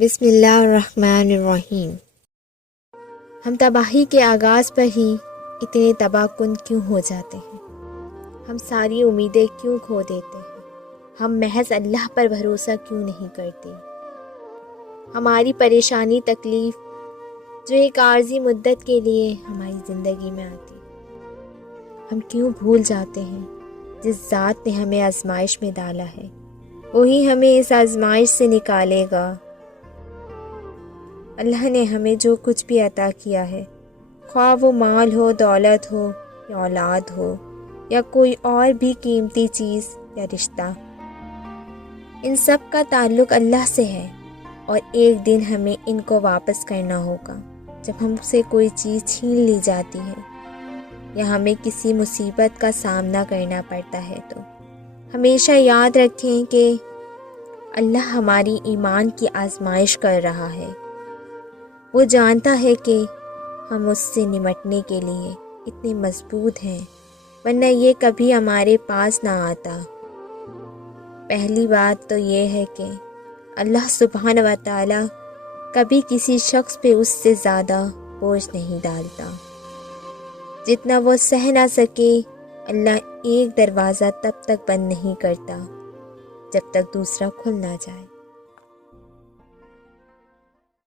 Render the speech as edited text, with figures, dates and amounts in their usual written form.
بسم اللہ الرحمن الرحیم۔ ہم تباہی کے آغاز پر ہی اتنے تباہ کن کیوں ہو جاتے ہیں؟ ہم ساری امیدیں کیوں کھو دیتے ہیں؟ ہم محض اللہ پر بھروسہ کیوں نہیں کرتے؟ ہماری پریشانی تکلیف جو ایک عارضی مدت کے لیے ہماری زندگی میں آتی، ہم کیوں بھول جاتے ہیں جس ذات نے ہمیں آزمائش میں ڈالا ہے وہی ہمیں اس آزمائش سے نکالے گا۔ اللہ نے ہمیں جو کچھ بھی عطا کیا ہے، خواہ وہ مال ہو، دولت ہو یا اولاد ہو یا کوئی اور بھی قیمتی چیز یا رشتہ، ان سب کا تعلق اللہ سے ہے، اور ایک دن ہمیں ان کو واپس کرنا ہوگا۔ جب ہم سے کوئی چیز چھین لی جاتی ہے یا ہمیں کسی مصیبت کا سامنا کرنا پڑتا ہے تو ہمیشہ یاد رکھیں کہ اللہ ہماری ایمان کی آزمائش کر رہا ہے۔ وہ جانتا ہے کہ ہم اس سے نمٹنے کے لیے اتنے مضبوط ہیں، ورنہ یہ کبھی ہمارے پاس نہ آتا۔ پہلی بات تو یہ ہے کہ اللہ سبحانہ و تعالی کبھی کسی شخص پہ اس سے زیادہ بوجھ نہیں ڈالتا۔ جتنا وہ سہ نہ سکے، اللہ ایک دروازہ تب تک بند نہیں کرتا جب تک دوسرا کھل نہ جائے۔